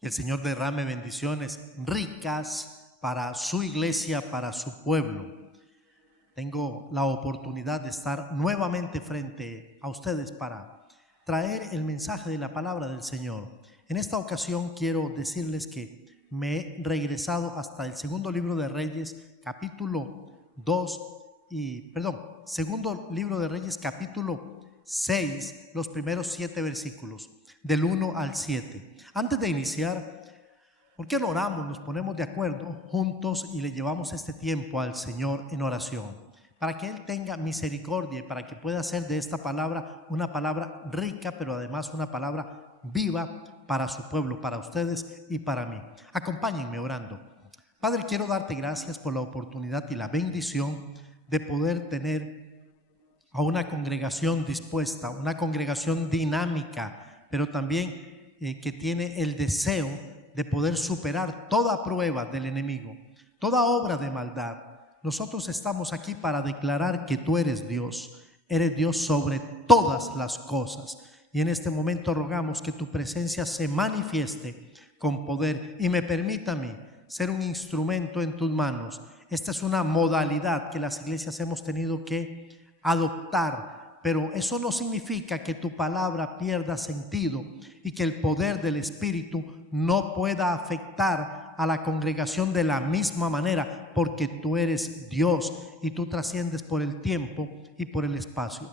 Que el Señor derrame bendiciones ricas para su iglesia, para su pueblo. Tengo la oportunidad de estar nuevamente frente a ustedes para traer el mensaje de la palabra del Señor. En esta ocasión quiero decirles que me he regresado hasta el segundo libro de Reyes, capítulo 6, los primeros 7 versículos, del 1 al 7. Antes de iniciar, ¿por qué no oramos? Nos ponemos de acuerdo juntos y le llevamos este tiempo al Señor en oración, para que Él tenga misericordia y para que pueda hacer de esta palabra una palabra rica, pero además una palabra viva para su pueblo, para ustedes y para mí. Acompáñenme orando. Padre, quiero darte gracias por la oportunidad y la bendición de poder tener a una congregación dispuesta, una congregación dinámica, pero también que tiene el deseo de poder superar toda prueba del enemigo, toda obra de maldad. Nosotros estamos aquí para declarar que tú eres Dios sobre todas las cosas. Y en este momento rogamos que tu presencia se manifieste con poder y me permita a mí ser un instrumento en tus manos. Esta es una modalidad que las iglesias hemos tenido que adoptar, pero eso no significa que tu palabra pierda sentido y que el poder del Espíritu no pueda afectar a la congregación de la misma manera, porque tú eres Dios y tú trasciendes por el tiempo y por el espacio.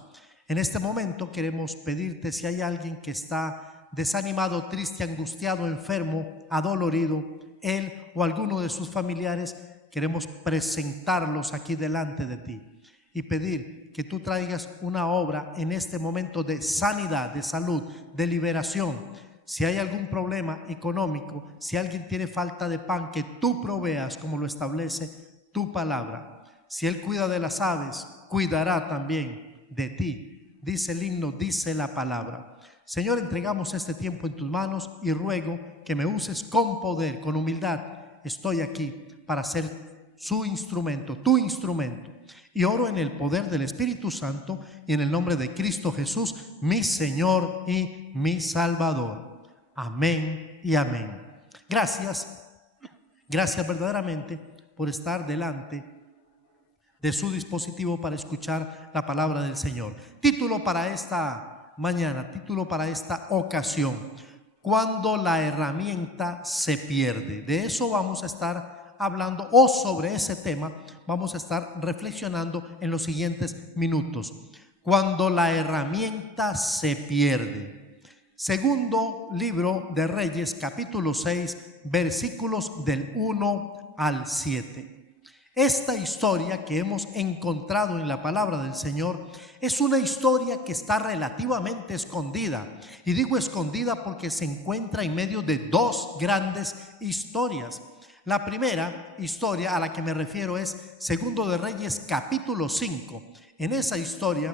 En este momento queremos pedirte, si hay alguien que está desanimado, triste, angustiado, enfermo, adolorido, él o alguno de sus familiares, queremos presentarlos aquí delante de ti y pedir que tú traigas una obra en este momento de sanidad, de salud, de liberación. Si hay algún problema económico, si alguien tiene falta de pan, que tú proveas como lo establece tu palabra. Si Él cuida de las aves, cuidará también de ti. Dice el himno, dice la palabra. Señor, entregamos este tiempo en tus manos y ruego que me uses con poder, con humildad. Estoy aquí para ser su instrumento, tu instrumento. Y oro en el poder del Espíritu Santo y en el nombre de Cristo Jesús, mi Señor y mi Salvador. Amén y amén. Gracias verdaderamente por estar delante de su dispositivo para escuchar la palabra del Señor. Título para esta mañana, título para esta ocasión: cuando la herramienta se pierde. De eso vamos a estar hablando, o sobre ese tema vamos a estar reflexionando en los siguientes minutos. Cuando la herramienta se pierde. Segundo libro de Reyes, capítulo 6, versículos del 1 al 7. Esta historia que hemos encontrado en la palabra del Señor es una historia que está relativamente escondida. Y digo escondida porque se encuentra en medio de dos grandes historias. La primera historia a la que me refiero es Segundo de Reyes, capítulo 5. En esa historia,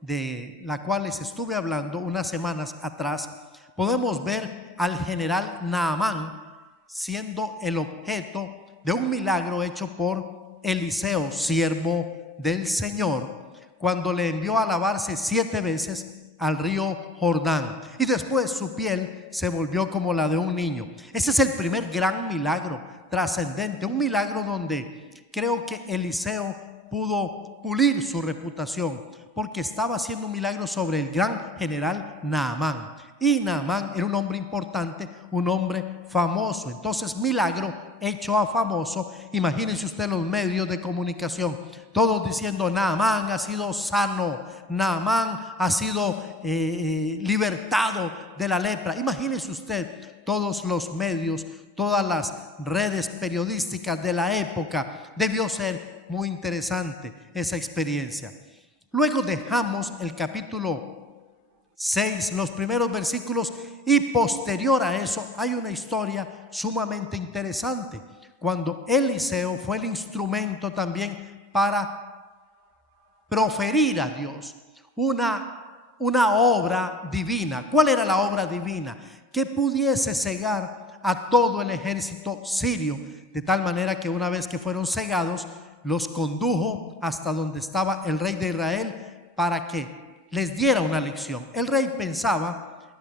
de la cual les estuve hablando unas semanas atrás, podemos ver al general Naamán siendo el objeto de un milagro hecho por Eliseo, siervo del Señor, cuando le envió a lavarse 7 veces al río Jordán, y después su piel se volvió como la de un niño. Ese es el primer gran milagro trascendente, un milagro donde creo que Eliseo pudo pulir su reputación, porque estaba haciendo un milagro sobre el gran general Naamán, y Naamán era un hombre importante, un hombre famoso. Entonces, milagro hecho a famoso. Imagínense usted los medios de comunicación, todos diciendo: Naamán ha sido sano, Naamán ha sido libertado de la lepra. Imagínense usted todos los medios, todas las redes periodísticas de la época. Debió ser muy interesante esa experiencia. Luego dejamos el capítulo 6, los primeros versículos, y posterior a eso hay una historia sumamente interesante, cuando Eliseo fue el instrumento también para proferir a Dios una obra divina. ¿Cuál era la obra divina? Que pudiese cegar a todo el ejército sirio, de tal manera que una vez que fueron cegados, los condujo hasta donde estaba el rey de Israel para que les diera una lección. El rey pensaba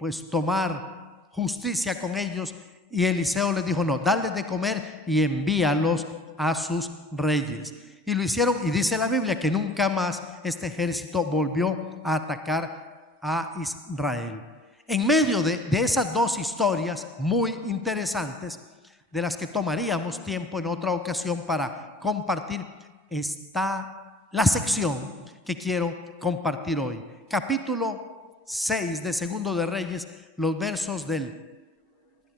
pues tomar justicia con ellos. Y Eliseo les dijo: no, dale de comer y envíalos a sus reyes. Y lo hicieron, y dice la Biblia que nunca más este ejército volvió a atacar a Israel. En medio de esas dos historias muy interesantes, de las que tomaríamos tiempo en otra ocasión para compartir, está la sección que quiero compartir hoy. Capítulo 6 de Segundo de Reyes, los versos del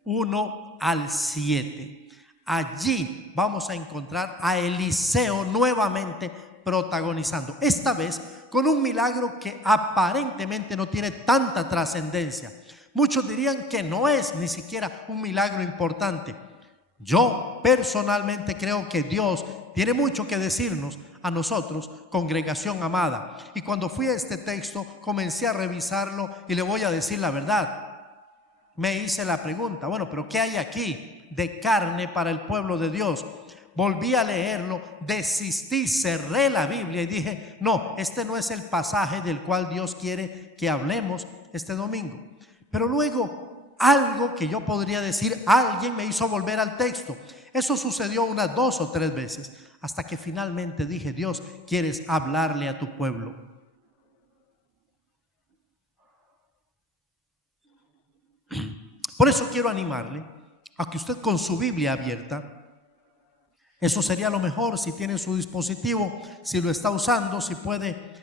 1 al 7. Allí vamos a encontrar a Eliseo nuevamente protagonizando, esta vez con un milagro que aparentemente no tiene tanta trascendencia. Muchos dirían que no es ni siquiera un milagro importante. Yo personalmente creo que Dios tiene mucho que decirnos a nosotros, congregación amada. Y cuando fui a este texto, comencé a revisarlo y le voy a decir la verdad. Me hice la pregunta: bueno, pero ¿qué hay aquí de carne para el pueblo de Dios? Volví a leerlo, desistí, cerré la Biblia y dije: no, este no es el pasaje del cual Dios quiere que hablemos este domingo. Pero luego, algo que yo podría decir, alguien me hizo volver al texto. Eso sucedió unas 2 o 3 veces, hasta que finalmente dije: Dios, ¿quieres hablarle a tu pueblo? Por eso quiero animarle a que usted, con su Biblia abierta, eso sería lo mejor si tiene su dispositivo, si lo está usando, si puede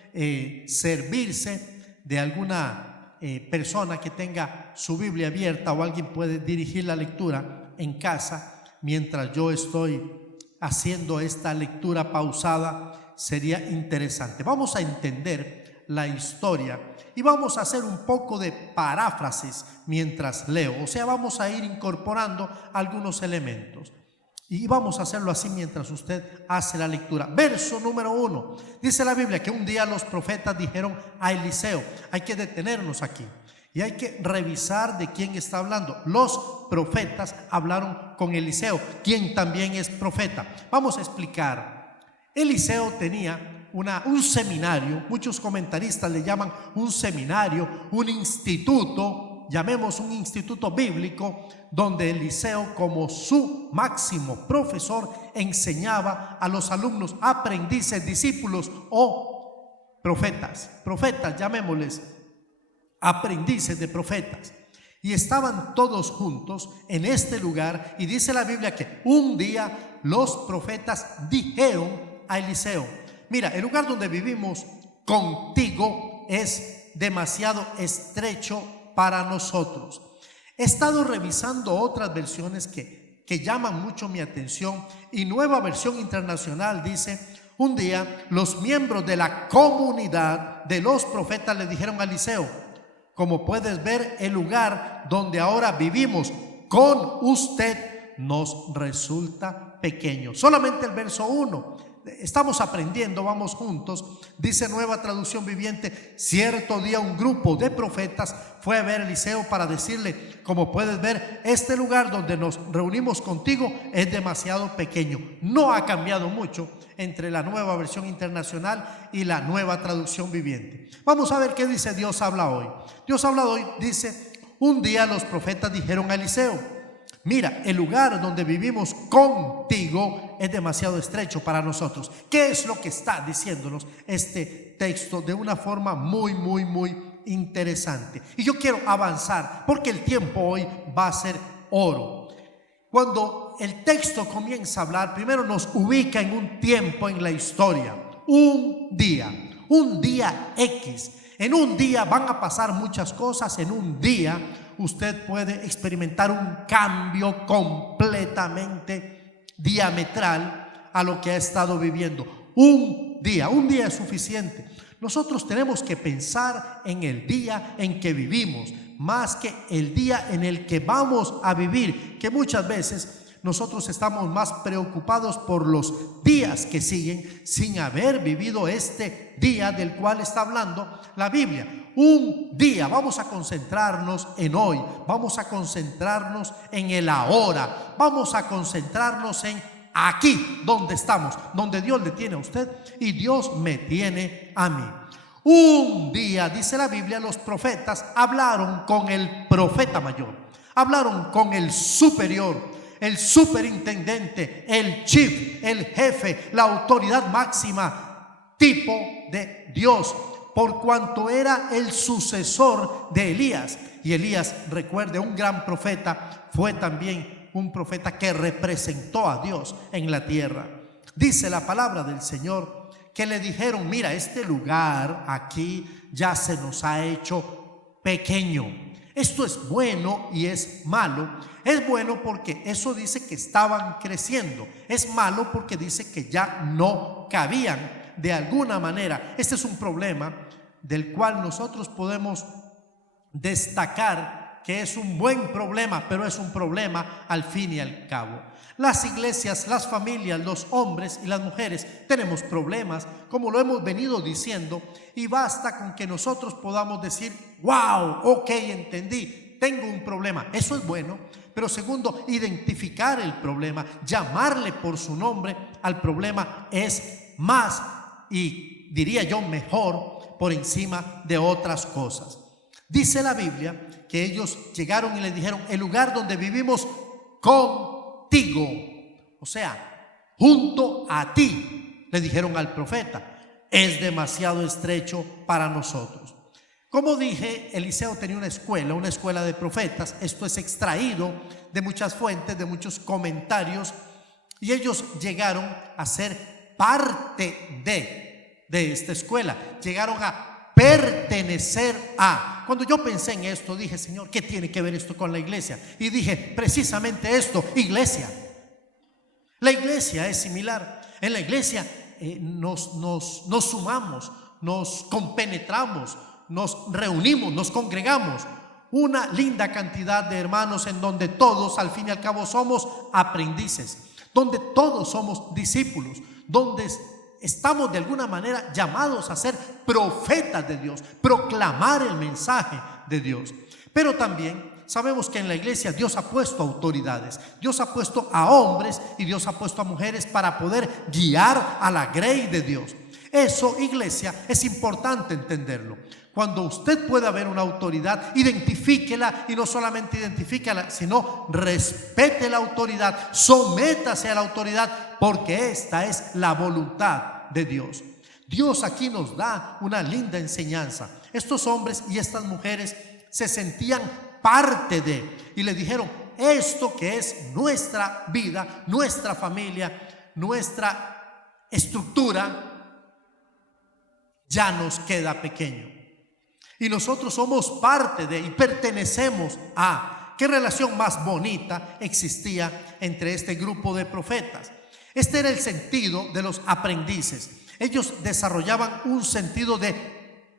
servirse de alguna persona que tenga su Biblia abierta, o alguien puede dirigir la lectura en casa mientras yo estoy haciendo esta lectura pausada. Sería interesante. Vamos a entender la historia y vamos a hacer un poco de paráfrasis mientras leo, o sea, vamos a ir incorporando algunos elementos. Y vamos a hacerlo así mientras usted hace la lectura. Verso número 1. Dice la Biblia que un día los profetas dijeron a Eliseo. Hay que detenernos aquí y hay que revisar de quién está hablando. Los profetas hablaron con Eliseo, quien también es profeta. Vamos a explicar. Eliseo tenía un seminario, muchos comentaristas le llaman un seminario, un instituto, llamemos un instituto bíblico, donde Eliseo, como su máximo profesor, enseñaba a los alumnos, aprendices, discípulos o profetas, llamémosles aprendices de profetas. Y estaban todos juntos en este lugar, y dice la Biblia que un día los profetas dijeron a Eliseo: mira, el lugar donde vivimos contigo es demasiado estrecho para nosotros. He estado revisando otras versiones que llaman mucho mi atención, y Nueva Versión Internacional dice: un día los miembros de la comunidad de los profetas le dijeron a Eliseo: como puedes ver, el lugar donde ahora vivimos con usted nos resulta pequeño. Solamente el verso 1. Estamos aprendiendo, vamos juntos. Dice Nueva Traducción Viviente: cierto día un grupo de profetas fue a ver a Eliseo para decirle: como puedes ver, este lugar donde nos reunimos contigo es demasiado pequeño. No ha cambiado mucho entre la Nueva Versión Internacional y la Nueva Traducción Viviente. Vamos a ver qué dice Dios habla hoy. Dios habla hoy, dice: un día los profetas dijeron a Eliseo: mira, el lugar donde vivimos contigo es demasiado estrecho para nosotros. ¿Qué es lo que está diciéndonos este texto de una forma muy interesante? Y yo quiero avanzar porque el tiempo hoy va a ser oro. Cuando el texto comienza a hablar, primero nos ubica en un tiempo en la historia. Un día X. En un día van a pasar muchas cosas. En un día usted puede experimentar un cambio completamente diametral a lo que ha estado viviendo. Un día es suficiente. Nosotros tenemos que pensar en el día en que vivimos, más que el día en el que vamos a vivir, que muchas veces nosotros estamos más preocupados por los días que siguen sin haber vivido este día del cual está hablando la Biblia. Un día, vamos a concentrarnos en hoy, vamos a concentrarnos en el ahora, vamos a concentrarnos en aquí donde estamos, donde Dios le tiene a usted y Dios me tiene a mí. Un día, dice la Biblia, los profetas hablaron con el profeta mayor. Hablaron con el superior, el superintendente, el chief, el jefe, la autoridad máxima, tipo de Dios, por cuanto era el sucesor de Elías. Y Elías, recuerde, un gran profeta, fue también un profeta que representó a Dios en la tierra. Dice la palabra del Señor que le dijeron: mira, este lugar aquí ya se nos ha hecho pequeño. Esto es bueno y es malo. Es bueno porque eso dice que estaban creciendo. Es malo porque dice que ya no cabían de alguna manera. Este es un problema del cual nosotros podemos destacar que es un buen problema, pero es un problema al fin y al cabo. Las iglesias, las familias, los hombres y las mujeres tenemos problemas, como lo hemos venido diciendo, y basta con que nosotros podamos decir: wow, ok, entendí, tengo un problema. Eso es bueno, pero segundo, identificar el problema, llamarle por su nombre al problema es más, y diría yo mejor, por encima de otras cosas. Dice la Biblia que ellos llegaron y le dijeron: el lugar donde vivimos contigo, o sea, junto a ti, le dijeron al profeta, es demasiado estrecho para nosotros. Como dije, Eliseo tenía una escuela de profetas. Esto es extraído de muchas fuentes, de muchos comentarios, y ellos llegaron a ser parte de esta escuela, llegaron a pertenecer a. Cuando yo pensé en esto, dije: Señor, ¿qué tiene que ver esto con la iglesia? Y dije precisamente esto: iglesia. La iglesia es similar. En la iglesia nos sumamos, nos compenetramos, nos reunimos, nos congregamos. Una linda cantidad de hermanos en donde todos al fin y al cabo somos aprendices, donde todos somos discípulos, donde estamos de alguna manera llamados a ser profetas de Dios, proclamar el mensaje de Dios. Pero también sabemos que en la iglesia Dios ha puesto autoridades, Dios ha puesto a hombres y Dios ha puesto a mujeres para poder guiar a la grey de Dios. Eso, iglesia, es importante entenderlo. Cuando usted pueda ver una autoridad, identifíquela, y no solamente identifíquela, sino respete la autoridad, sométase a la autoridad, porque esta es la voluntad de Dios. Dios aquí nos da una linda enseñanza. Estos hombres y estas mujeres se sentían parte de, y le dijeron: esto que es nuestra vida, nuestra familia, nuestra estructura, ya nos queda pequeño. Y nosotros somos parte de y pertenecemos a. ¿Qué relación más bonita existía entre este grupo de profetas? Este era el sentido de los aprendices. Ellos desarrollaban un sentido de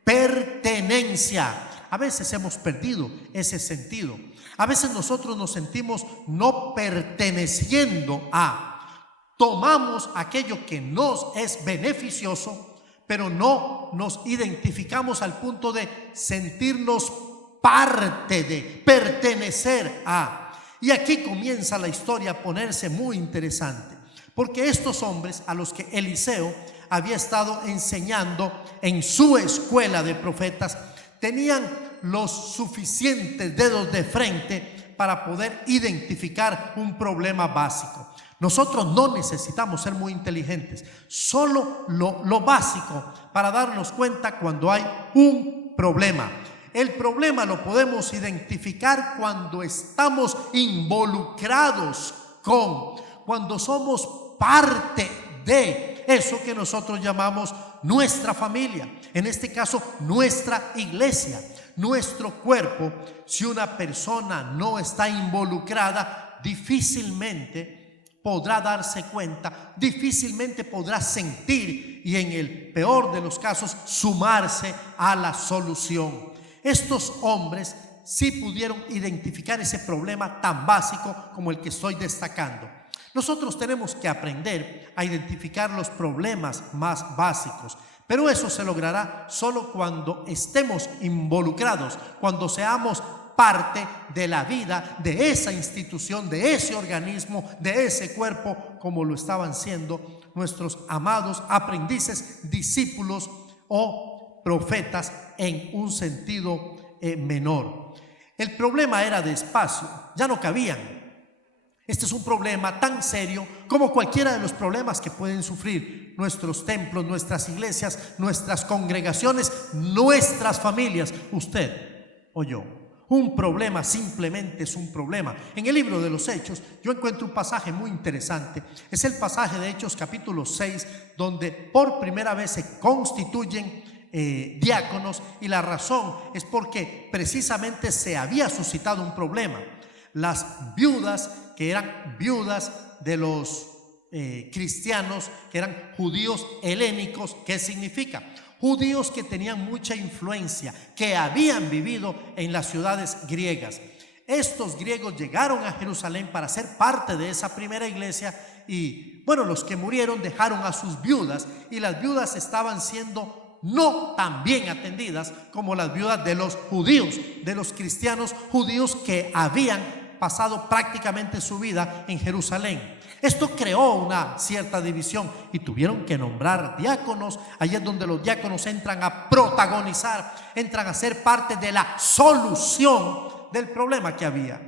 pertenencia. A veces hemos perdido ese sentido. A veces nosotros nos sentimos no perteneciendo a. Tomamos aquello que nos es beneficioso, pero no nos identificamos al punto de sentirnos parte de, pertenecer a. Y aquí comienza la historia a ponerse muy interesante, porque estos hombres a los que Eliseo había estado enseñando en su escuela de profetas tenían los suficientes dedos de frente para poder identificar un problema básico. Nosotros no necesitamos ser muy inteligentes, solo lo básico para darnos cuenta cuando hay un problema. El problema lo podemos identificar cuando estamos involucrados cuando somos parte de eso que nosotros llamamos nuestra familia, en este caso nuestra iglesia, nuestro cuerpo. Si una persona no está involucrada, difícilmente podrá darse cuenta, difícilmente podrá sentir y, en el peor de los casos, sumarse a la solución. Estos hombres sí pudieron identificar ese problema tan básico como el que estoy destacando. Nosotros tenemos que aprender a identificar los problemas más básicos, pero eso se logrará solo cuando estemos involucrados, cuando seamos parte de la vida de esa institución, de ese organismo, de ese cuerpo, como lo estaban siendo nuestros amados aprendices, discípulos o profetas en un sentido menor. El problema era de espacio, ya no cabían. Este es un problema tan serio como cualquiera de los problemas que pueden sufrir nuestros templos, nuestras iglesias, nuestras congregaciones, nuestras familias, usted o yo. Un problema simplemente es un problema. En el libro de los Hechos yo encuentro un pasaje muy interesante. Es el pasaje de Hechos capítulo 6, donde por primera vez se constituyen diáconos, y la razón es porque precisamente se había suscitado un problema. Las viudas, que eran viudas de los cristianos, que eran judíos helénicos, ¿qué significa? Judíos que tenían mucha influencia, que habían vivido en las ciudades griegas. Estos griegos llegaron a Jerusalén para ser parte de esa primera iglesia y, bueno, los que murieron dejaron a sus viudas, y las viudas estaban siendo no tan bien atendidas como las viudas de los judíos, de los cristianos judíos que habían pasado prácticamente su vida en Jerusalén. Esto creó una cierta división y tuvieron que nombrar diáconos. Ahí es donde los diáconos entran a protagonizar, entran a ser parte de la solución del problema que había.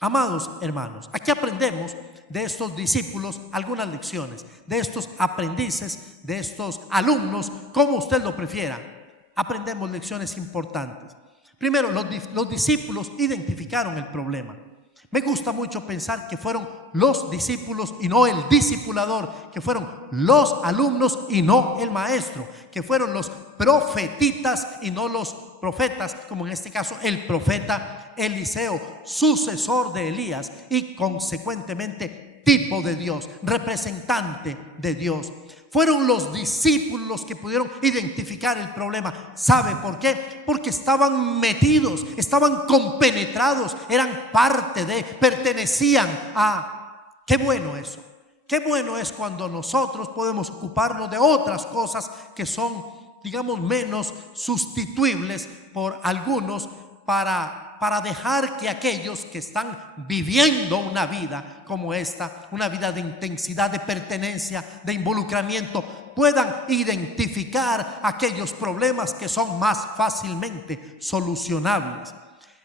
Amados hermanos, aquí aprendemos de estos discípulos algunas lecciones, de estos aprendices, de estos alumnos, como usted lo prefiera. Aprendemos lecciones importantes. Primero, los discípulos identificaron el problema. Me gusta mucho pensar que fueron los discípulos y no el discipulador, que fueron los alumnos y no el maestro, que fueron los profetitas y no los profetas, como en este caso el profeta Eliseo, sucesor de Elías y consecuentemente tipo de Dios, representante de Dios. Fueron los discípulos los que pudieron identificar el problema. ¿Sabe por qué? Porque estaban metidos, estaban compenetrados, eran parte de, pertenecían a. Qué bueno eso. Qué bueno es cuando nosotros podemos ocuparnos de otras cosas que son, digamos, menos sustituibles por algunos para dejar que aquellos que están viviendo una vida como esta, una vida de intensidad, de pertenencia, de involucramiento, puedan identificar aquellos problemas que son más fácilmente solucionables.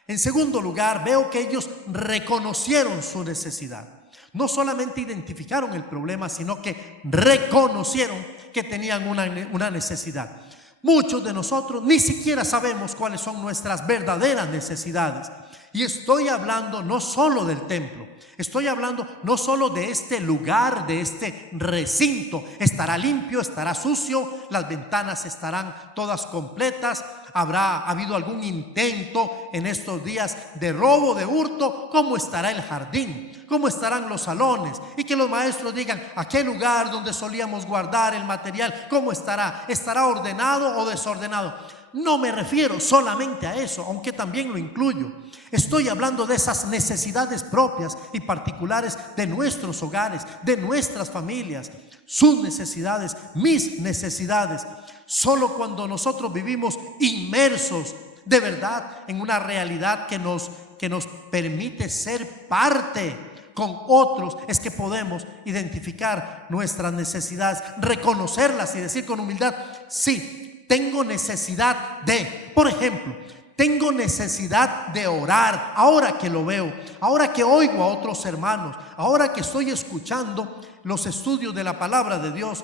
En segundo lugar, veo que ellos reconocieron su necesidad. No solamente identificaron el problema, sino que reconocieron que tenían una necesidad. Muchos de nosotros ni siquiera sabemos cuáles son nuestras verdaderas necesidades. Y estoy hablando no solo del templo, estoy hablando no solo de este lugar, de este recinto. Estará limpio, estará sucio, las ventanas estarán todas completas. ¿Habrá habido algún intento en estos días de robo, de hurto? ¿Cómo estará el jardín? ¿Cómo estarán los salones? Y que los maestros digan, ¿a qué lugar donde solíamos guardar el material? ¿Cómo estará? ¿Estará ordenado o desordenado? No me refiero solamente a eso, aunque también lo incluyo. Estoy hablando de esas necesidades propias y particulares de nuestros hogares, de nuestras familias, sus necesidades, mis necesidades. Solo cuando nosotros vivimos inmersos de verdad en una realidad que nos permite ser parte con otros, es que podemos identificar nuestras necesidades, reconocerlas y decir con humildad, sí, tengo necesidad de, por ejemplo, tengo necesidad de orar. Ahora que lo veo, ahora que oigo a otros hermanos, ahora que estoy escuchando los estudios de la palabra de Dios,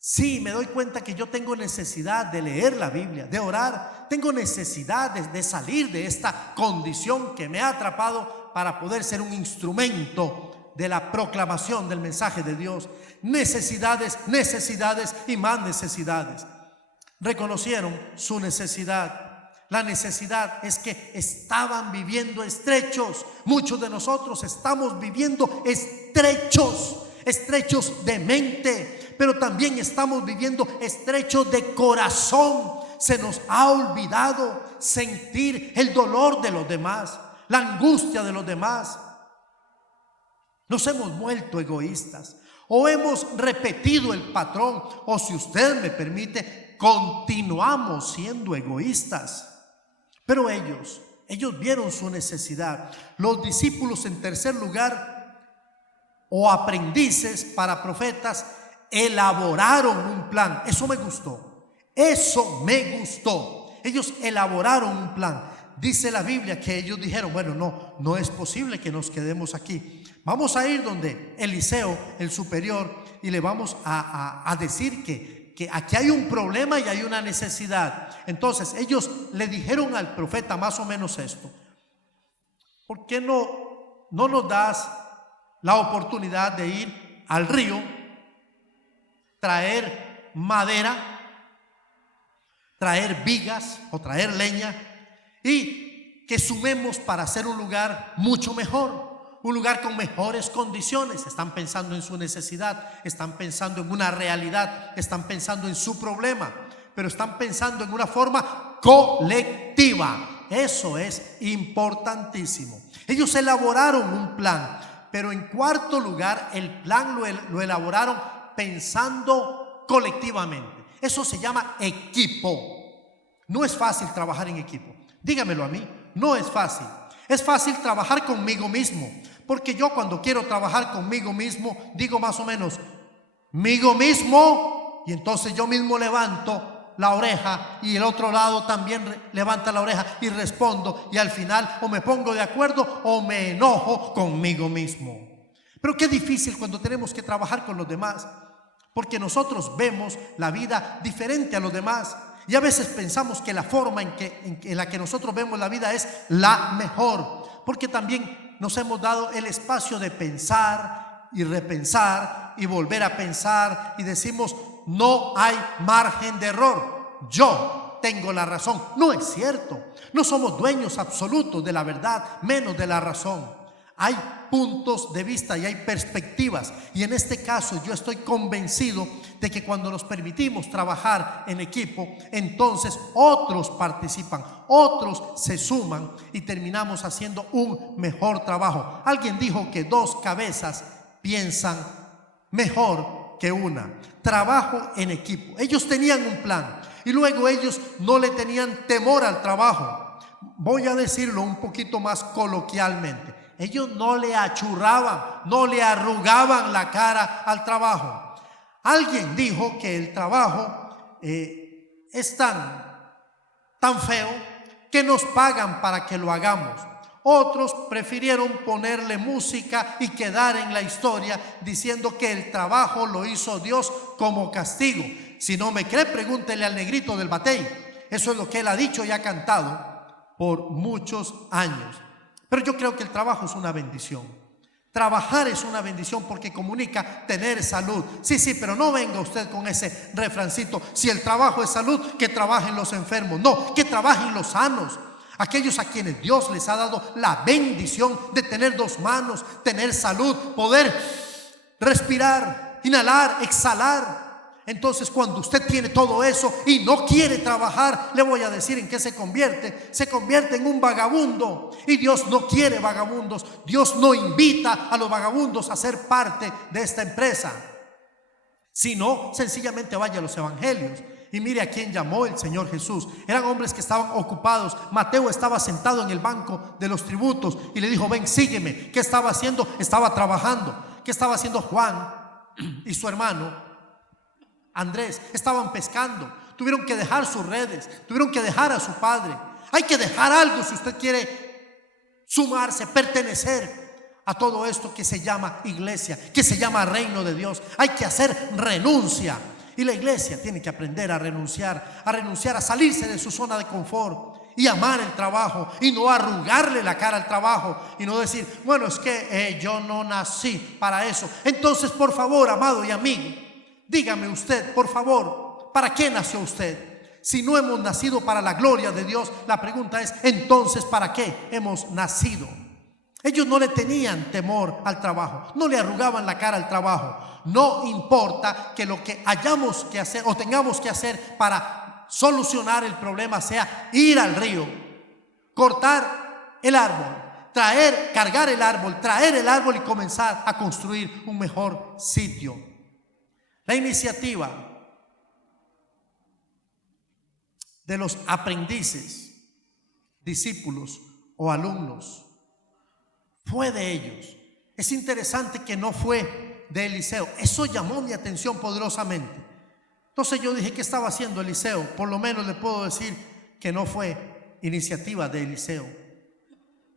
sí, me doy cuenta que yo tengo necesidad de leer la Biblia, de orar. Tengo necesidad de salir de esta condición que me ha atrapado para poder ser un instrumento de la proclamación del mensaje de Dios. Necesidades, necesidades y más necesidades. Reconocieron su necesidad. La necesidad es que estaban viviendo estrechos. Muchos de nosotros estamos viviendo estrechos de mente, pero también estamos viviendo estrechos de corazón. Se nos ha olvidado sentir el dolor de los demás, la angustia de los demás. Nos hemos vuelto egoístas o hemos repetido el patrón, o si usted me permite, continuamos siendo egoístas. Pero ellos vieron su necesidad. Los discípulos, en tercer lugar, o aprendices para profetas, elaboraron un plan. Eso me gustó. Ellos elaboraron un plan. dice la Biblia que ellos dijeron, bueno, no es posible que nos quedemos aquí. Vamos a ir donde Eliseo, el superior, y le vamos a decir que aquí hay un problema y hay una necesidad. Entonces ellos le dijeron al profeta más o menos esto: ¿por qué no nos das la oportunidad de ir al río, traer madera, traer vigas o traer leña y que sumemos para hacer un lugar mucho mejor, un lugar con mejores condiciones? Están pensando en su necesidad, están pensando en una realidad, están pensando en su problema, pero están pensando en una forma colectiva. Eso es importantísimo. Ellos elaboraron un plan, pero en cuarto lugar, el plan lo elaboraron pensando colectivamente. Eso se llama equipo. No es fácil trabajar en equipo. Dígamelo a mí, no es fácil. Es fácil trabajar conmigo mismo, porque yo cuando quiero trabajar conmigo mismo, digo más o menos, migo mismo, y entonces yo mismo levanto la oreja y el otro lado también levanta la oreja y respondo, y al final o me pongo de acuerdo o me enojo conmigo mismo. Pero qué difícil cuando tenemos que trabajar con los demás, porque nosotros vemos la vida diferente a los demás y a veces pensamos que la forma en la que nosotros vemos la vida es la mejor, porque también nos hemos dado el espacio de pensar y repensar y volver a pensar y decimos, no hay margen de error, yo tengo la razón. No es cierto, no somos dueños absolutos de la verdad, menos de la razón. Hay puntos de vista y hay perspectivas, y en este caso yo estoy convencido de que cuando nos permitimos trabajar en equipo, entonces otros participan, otros se suman y terminamos haciendo un mejor trabajo. Alguien dijo que dos cabezas piensan mejor que una. Trabajo en equipo. Ellos tenían un plan y luego ellos no le tenían temor al trabajo. Voy a decirlo un poquito más coloquialmente. Ellos no le achurraban, no le arrugaban la cara al trabajo. Alguien dijo que el trabajo es tan feo que nos pagan para que lo hagamos. Otros prefirieron ponerle música y quedar en la historia diciendo que el trabajo lo hizo Dios como castigo. Si no me cree, pregúntele al negrito del batey. Eso es lo que él ha dicho y ha cantado por muchos años. Pero yo creo que el trabajo es una bendición. Trabajar es una bendición porque comunica tener salud. Sí, pero no venga usted con ese refrancito. Si el trabajo es salud, que trabajen los enfermos. No, que trabajen los sanos. Aquellos a quienes Dios les ha dado la bendición de tener dos manos, tener salud, poder respirar, inhalar, exhalar. Entonces, cuando usted tiene todo eso y no quiere trabajar, le voy a decir en qué se convierte en un vagabundo. Y Dios no quiere vagabundos. Dios no invita a los vagabundos a ser parte de esta empresa, sino sencillamente vaya a los evangelios y mire a quién llamó el Señor Jesús. Eran hombres que estaban ocupados. Mateo estaba sentado en el banco de los tributos y le dijo, ven, sígueme. ¿Qué estaba haciendo? Estaba trabajando. ¿Qué estaba haciendo Juan y su hermano Andrés? Estaban pescando. Tuvieron que dejar sus redes, tuvieron que dejar a su padre. Hay que dejar algo si usted quiere sumarse, pertenecer a todo esto que se llama iglesia, que se llama reino de Dios. Hay que hacer renuncia. Y la iglesia tiene que aprender a renunciar, a salirse de su zona de confort y amar el trabajo y no arrugarle la cara al trabajo y no decir, bueno, es que yo no nací para eso. Entonces, por favor, amado y amigo, dígame usted, por favor, ¿para qué nació usted? Si no hemos nacido para la gloria de Dios, la pregunta es, entonces, ¿para qué hemos nacido? Ellos no le tenían temor al trabajo, no le arrugaban la cara al trabajo. No importa que lo que hayamos que hacer o tengamos que hacer para solucionar el problema sea ir al río, cortar el árbol, cargar el árbol, traer el árbol y comenzar a construir un mejor sitio. La iniciativa de los aprendices, discípulos o alumnos fue de ellos. Es interesante que no fue de Eliseo. Eso llamó mi atención poderosamente. Entonces yo dije, ¿qué estaba haciendo Eliseo? Por lo menos le puedo decir que no fue iniciativa de Eliseo.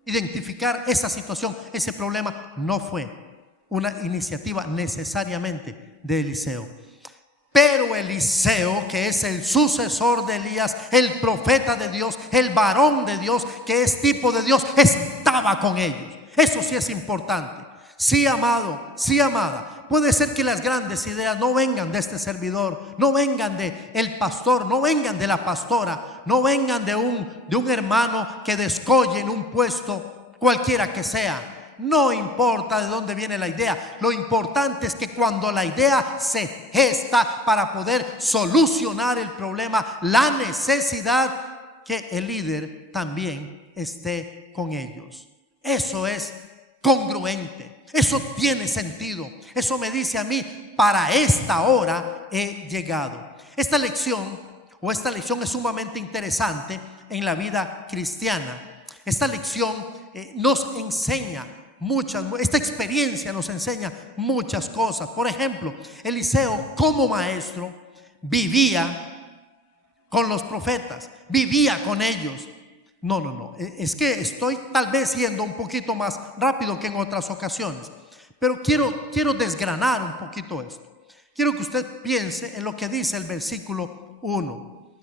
Identificar esa situación, ese problema, no fue una iniciativa necesariamente de Eliseo. Pero Eliseo, que es el sucesor de Elías, el profeta de Dios, el varón de Dios, que es tipo de Dios, estaba con ellos. Eso sí es importante. Sí, amado, sí, amada. Puede ser que las grandes ideas no vengan de este servidor, no vengan de el pastor, no vengan de la pastora, no vengan de un hermano que descolle en un puesto cualquiera que sea. No importa de dónde viene la idea. Lo importante es que cuando la idea se gesta para poder solucionar el problema, la necesidad, que el líder también esté con ellos. Eso es congruente. Eso tiene sentido. Eso me dice a mí, para esta hora he llegado. Esta lección es sumamente interesante en la vida cristiana. Esta lección nos enseña esta experiencia nos enseña muchas cosas. Por ejemplo, Eliseo como maestro vivía con los profetas, vivía con ellos. No, es que estoy tal vez yendo un poquito más rápido que en otras ocasiones, pero quiero desgranar un poquito esto. Quiero que usted piense en lo que dice el versículo 1.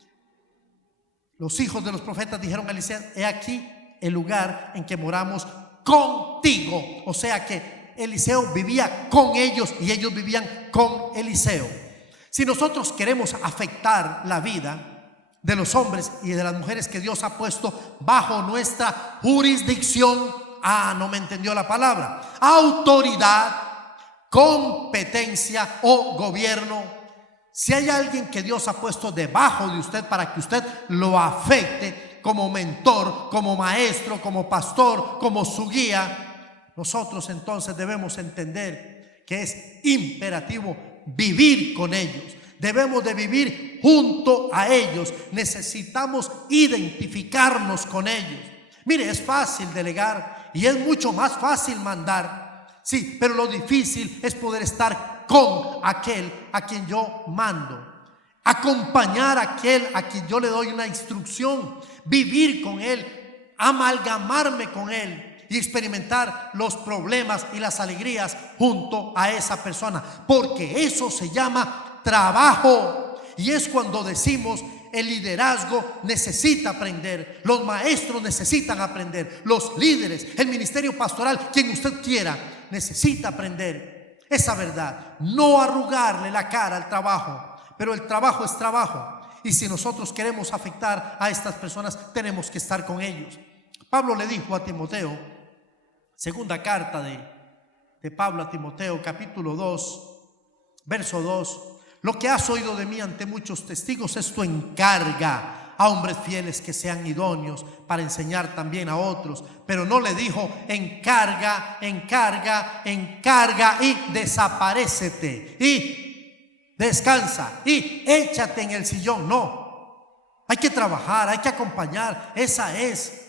Los hijos de los profetas dijeron a Eliseo: he aquí el lugar en que moramos contigo. O sea que Eliseo vivía con ellos y ellos vivían con Eliseo. Si nosotros queremos afectar la vida de los hombres y de las mujeres que Dios ha puesto bajo nuestra jurisdicción, no me entendió la palabra, autoridad, competencia o gobierno, si hay alguien que Dios ha puesto debajo de usted para que usted lo afecte como mentor, como maestro, como pastor, como su guía, nosotros entonces debemos entender que es imperativo vivir con ellos. Debemos de vivir junto a ellos. Necesitamos identificarnos con ellos. Mire, es fácil delegar y es mucho más fácil mandar. Sí, pero lo difícil es poder estar con aquel a quien yo mando, acompañar a aquel a quien yo le doy una instrucción, vivir con él, amalgamarme con él y experimentar los problemas y las alegrías junto a esa persona, porque eso se llama trabajo. Y es cuando decimos: el liderazgo necesita aprender, los maestros necesitan aprender, los líderes, el ministerio pastoral, quien usted quiera, necesita aprender esa verdad, no arrugarle la cara al trabajo. Pero el trabajo es trabajo, y si nosotros queremos afectar a estas personas, tenemos que estar con ellos. Pablo le dijo a Timoteo, segunda carta de Pablo a Timoteo, capítulo 2, verso 2: lo que has oído de mí ante muchos testigos, esto encarga a hombres fieles que sean idóneos para enseñar también a otros. Pero no le dijo: encarga y desaparécete y descansa y échate en el sillón. No, hay que trabajar, hay que acompañar. Esa es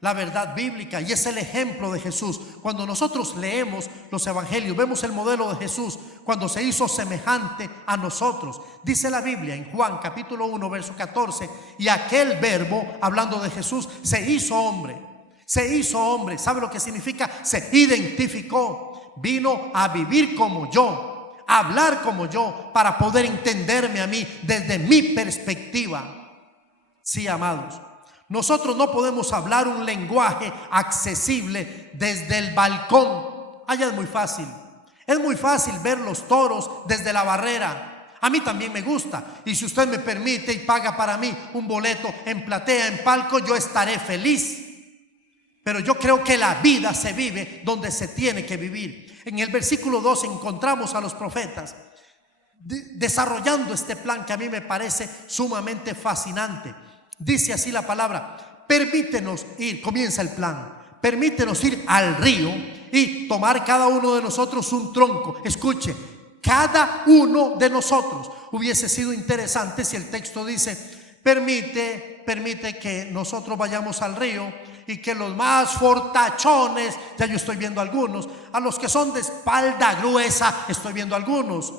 la verdad bíblica y es el ejemplo de Jesús. Cuando nosotros leemos los evangelios, vemos el modelo de Jesús cuando se hizo semejante a nosotros. Dice la Biblia en Juan capítulo 1 verso 14: y aquel verbo, hablando de Jesús, se hizo hombre. ¿Sabe lo que significa? Se identificó, vino a vivir como yo, a hablar como yo, para poder entenderme a mí desde mi perspectiva. Sí, amados, nosotros no podemos hablar un lenguaje accesible desde el balcón. Allá es muy fácil. Es muy fácil ver los toros desde la barrera. A mí también me gusta. Y si usted me permite y paga para mí un boleto en platea, en palco, yo estaré feliz. Pero yo creo que la vida se vive donde se tiene que vivir. En el versículo 2 encontramos a los profetas desarrollando este plan que a mí me parece sumamente fascinante. Dice así la palabra: permítenos ir, comienza el plan, permítenos ir al río y tomar cada uno de nosotros un tronco. Escuche, cada uno de nosotros. Hubiese sido interesante si el texto dice: permite que nosotros vayamos al río y que los más fortachones, ya yo estoy viendo algunos, a los que son de espalda gruesa, estoy viendo algunos,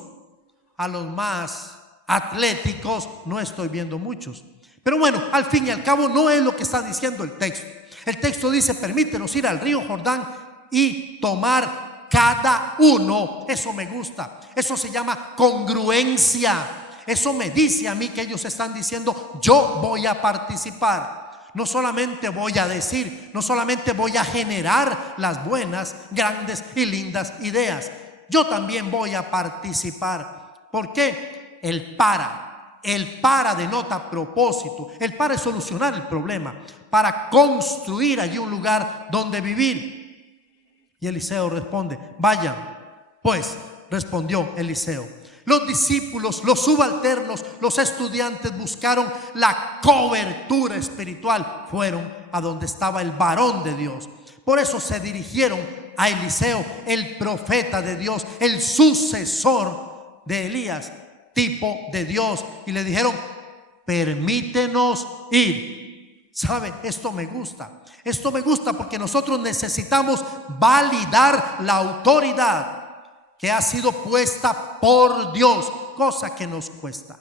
a los más atléticos no estoy viendo muchos. Pero bueno, al fin y al cabo no es lo que está diciendo el texto. El texto dice: permítenos ir al río Jordán y tomar cada uno. Eso me gusta. Eso se llama congruencia. Eso me dice a mí que ellos están diciendo: yo voy a participar. No solamente voy a decir, no solamente voy a generar las buenas, grandes y lindas ideas. Yo también voy a participar. ¿Por qué? El para denota propósito. El para es solucionar el problema, para construir allí un lugar donde vivir. Y Eliseo responde: vayan. Pues respondió Eliseo. Los discípulos, los subalternos, los estudiantes buscaron la cobertura espiritual. Fueron a donde estaba el varón de Dios. Por eso se dirigieron a Eliseo, el profeta de Dios, el sucesor de Elías, tipo de Dios, y le dijeron: permítenos ir. ¿Sabe? Esto me gusta. Esto me gusta porque nosotros necesitamos validar la autoridad que ha sido puesta por Dios, cosa que nos cuesta.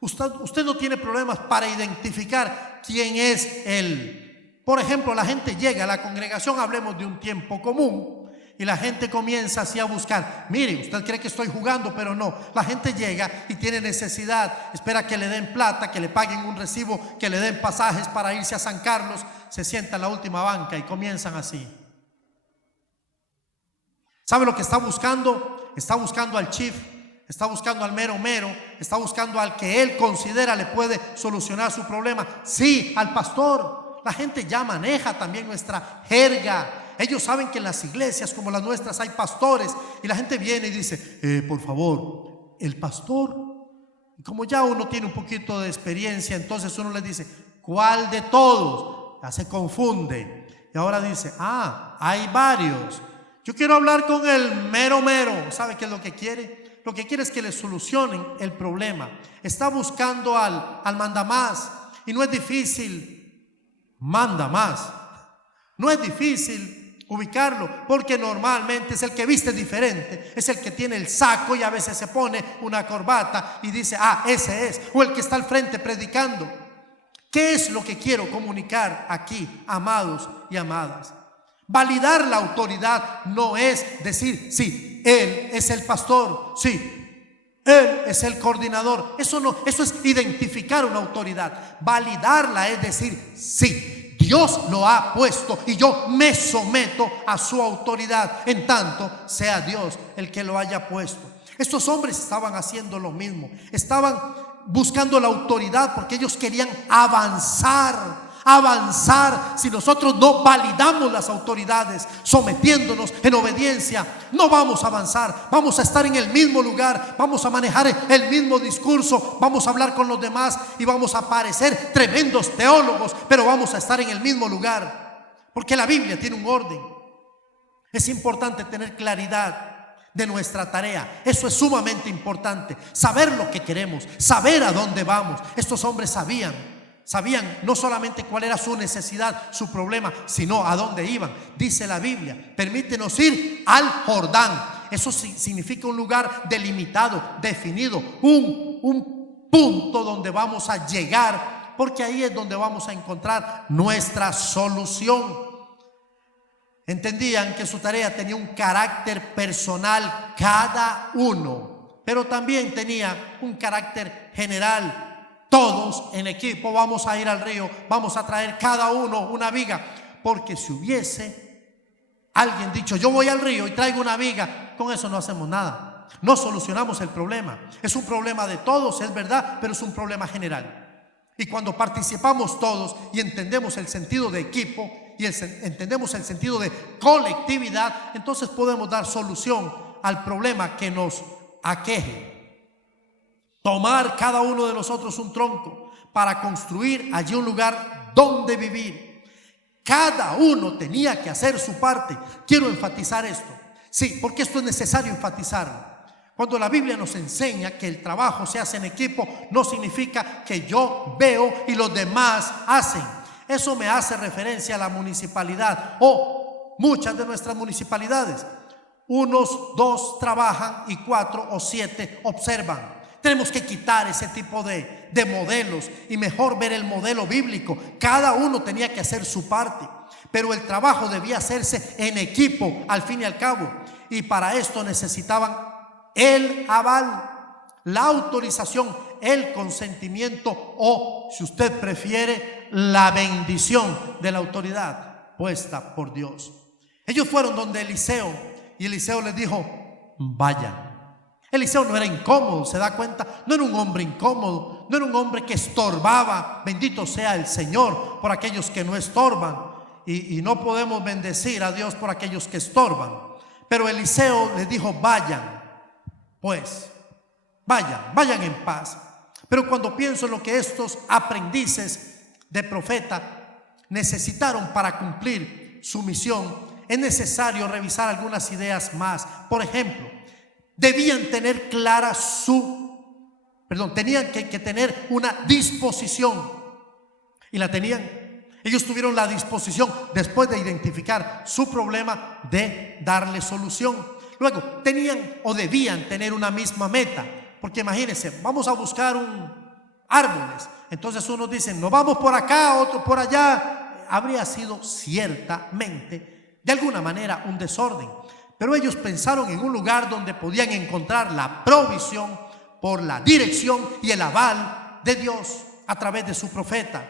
Usted no tiene problemas para identificar quién es Él. Por ejemplo, la gente llega a la congregación, hablemos de un tiempo común, y la gente comienza así a buscar. Mire, usted cree que estoy jugando, pero no. La gente llega y tiene necesidad, espera que le den plata, que le paguen un recibo, que le den pasajes para irse a San Carlos. Se sienta en la última banca y comienzan así. ¿Sabe lo que está buscando? Está buscando al chief, está buscando al mero, está buscando al que él considera le puede solucionar su problema. Sí, al pastor. La gente ya maneja también nuestra jerga. Ellos saben que en las iglesias como las nuestras hay pastores, y la gente viene y dice: por favor, el pastor. Y como ya uno tiene un poquito de experiencia, entonces uno le dice: ¿cuál de todos? Ya se confunde. Y ahora dice: hay varios. Yo quiero hablar con el mero. ¿Sabe qué es lo que quiere? Lo que quiere es que le solucionen el problema. Está buscando al mandamás. Y no es difícil, manda más. No es difícil ubicarlo, porque normalmente es el que viste diferente, es el que tiene el saco y a veces se pone una corbata y dice: ese es. O el que está al frente predicando. ¿Qué es lo que quiero comunicar aquí, amados y amadas? Validar la autoridad no es decir: sí, él es el pastor, sí, él es el coordinador. Eso no, eso es identificar una autoridad. Validarla es decir: sí, Dios lo ha puesto y yo me someto a su autoridad, en tanto sea Dios el que lo haya puesto. Estos hombres estaban haciendo lo mismo, estaban buscando la autoridad porque ellos querían avanzar. Si nosotros no validamos las autoridades, sometiéndonos en obediencia, no vamos a avanzar. Vamos a estar en el mismo lugar, vamos a manejar el mismo discurso, vamos a hablar con los demás y vamos a parecer tremendos teólogos, pero vamos a estar en el mismo lugar, porque la Biblia tiene un orden. Es importante tener claridad de nuestra tarea. Eso es sumamente importante. Saber lo que queremos, saber a dónde vamos. Estos hombres sabían no solamente cuál era su necesidad, su problema, sino a dónde iban. Dice la Biblia: permítenos ir al Jordán. Eso significa un lugar delimitado, definido, un punto donde vamos a llegar, porque ahí es donde vamos a encontrar nuestra solución. Entendían que su tarea tenía un carácter personal cada uno, pero también tenía un carácter general. Todos en equipo vamos a ir al río, vamos a traer cada uno una viga, porque si hubiese alguien dicho: yo voy al río y traigo una viga, con eso no hacemos nada, no solucionamos el problema. Es un problema de todos, es verdad, pero es un problema general. Y cuando participamos todos y entendemos el sentido de equipo y entendemos el sentido de colectividad, entonces podemos dar solución al problema que nos aqueje. Tomar cada uno de nosotros un tronco para construir allí un lugar donde vivir. Cada uno tenía que hacer su parte. Quiero enfatizar esto. Sí, porque esto es necesario enfatizarlo. Cuando la Biblia nos enseña que el trabajo se hace en equipo, no significa que yo veo y los demás hacen. Eso me hace referencia a la municipalidad o muchas de nuestras municipalidades. Unos 2 trabajan y 4 o 7 observan. Tenemos que quitar ese tipo de modelos y mejor ver el modelo bíblico. Cada uno tenía que hacer su parte, pero el trabajo debía hacerse en equipo al fin y al cabo. Y para esto necesitaban el aval, la autorización, el consentimiento o, si usted prefiere, la bendición de la autoridad puesta por Dios. Ellos fueron donde Eliseo y Eliseo les dijo: vayan. Eliseo no era incómodo, se da cuenta, no era un hombre incómodo, no era un hombre que estorbaba. Bendito sea el Señor por aquellos que no estorban, y no podemos bendecir a Dios por aquellos que estorban. Pero Eliseo les dijo: vayan, pues, vayan en paz. Pero cuando pienso en lo que estos aprendices de profeta necesitaron para cumplir su misión, es necesario revisar algunas ideas más. Por ejemplo, debían tener clara tenían que tener una disposición, y la tenían. Ellos tuvieron la disposición, después de identificar su problema, de darle solución. Luego tenían o debían tener una misma meta, porque imagínense, vamos a buscar árboles. Entonces unos dicen: nos vamos por acá, otros por allá. Habría sido ciertamente, de alguna manera, un desorden. Pero ellos pensaron en un lugar donde podían encontrar la provisión por la dirección y el aval de Dios a través de su profeta.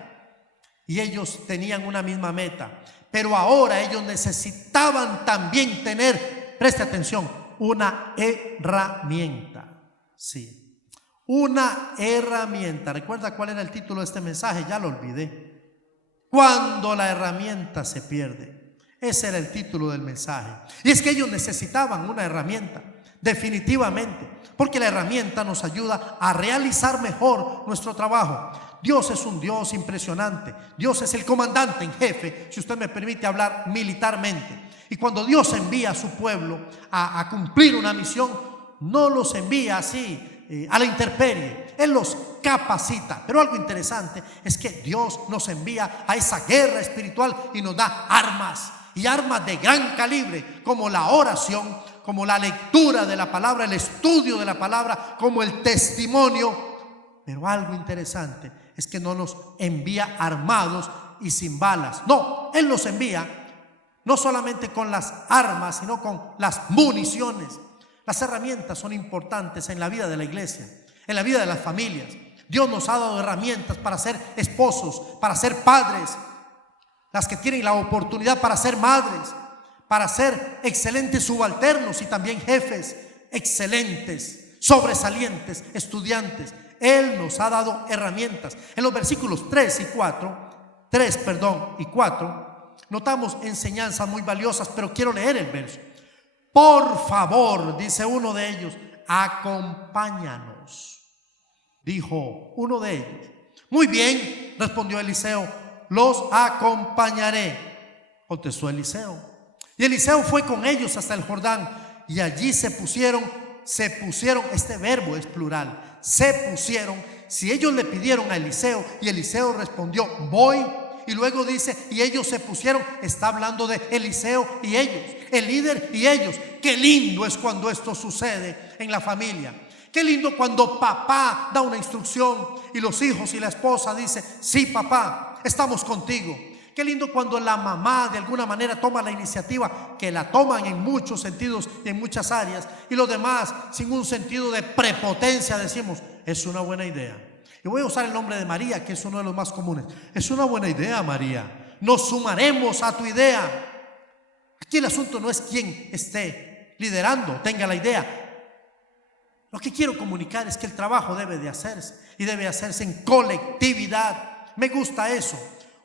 Y ellos tenían una misma meta. Pero ahora ellos necesitaban también tener, preste atención, una herramienta. Sí, una herramienta. ¿Recuerda cuál era el título de este mensaje? Ya lo olvidé. Cuando la herramienta se pierde. Ese era el título del mensaje. Y es que ellos necesitaban una herramienta, definitivamente, porque la herramienta nos ayuda a realizar mejor nuestro trabajo. Dios es un Dios impresionante. Dios es el comandante en jefe, si usted me permite hablar militarmente. Y cuando Dios envía a su pueblo a cumplir una misión, no los envía así a la intemperie. Él los capacita. Pero algo interesante es que Dios nos envía a esa guerra espiritual y nos da armas. Y armas de gran calibre, como la oración, como la lectura de la palabra, el estudio de la palabra, como el testimonio. Pero algo interesante es que no nos envía armados y sin balas. No, Él nos envía no solamente con las armas, sino con las municiones. Las herramientas son importantes en la vida de la iglesia, en la vida de las familias. Dios nos ha dado herramientas para ser esposos, para ser padres, las que tienen la oportunidad para ser madres, para ser excelentes subalternos y también jefes excelentes, sobresalientes, estudiantes. Él nos ha dado herramientas. En los versículos 3 y 4, notamos enseñanzas muy valiosas, pero quiero leer el verso. Por favor, dice uno de ellos, acompáñanos, dijo uno de ellos. Muy bien, respondió Eliseo, los acompañaré, contestó Eliseo. Y Eliseo fue con ellos hasta el Jordán, y allí se pusieron, este verbo es plural, se pusieron. Si ellos le pidieron a Eliseo y Eliseo respondió: voy, y luego dice: y ellos se pusieron, está hablando de Eliseo y ellos, el líder y ellos. Qué lindo es cuando esto sucede en la familia. Qué lindo cuando papá da una instrucción y los hijos y la esposa dicen: sí, papá, estamos contigo. Qué lindo cuando la mamá de alguna manera toma la iniciativa, que la toman en muchos sentidos y en muchas áreas, y los demás, sin un sentido de prepotencia, decimos: es una buena idea. Y voy a usar el nombre de María, que es uno de los más comunes. Es una buena idea, María. Nos sumaremos a tu idea. Aquí el asunto no es quién esté liderando, tenga la idea. Lo que quiero comunicar es que el trabajo debe de hacerse, y debe hacerse en colectividad. Me gusta eso.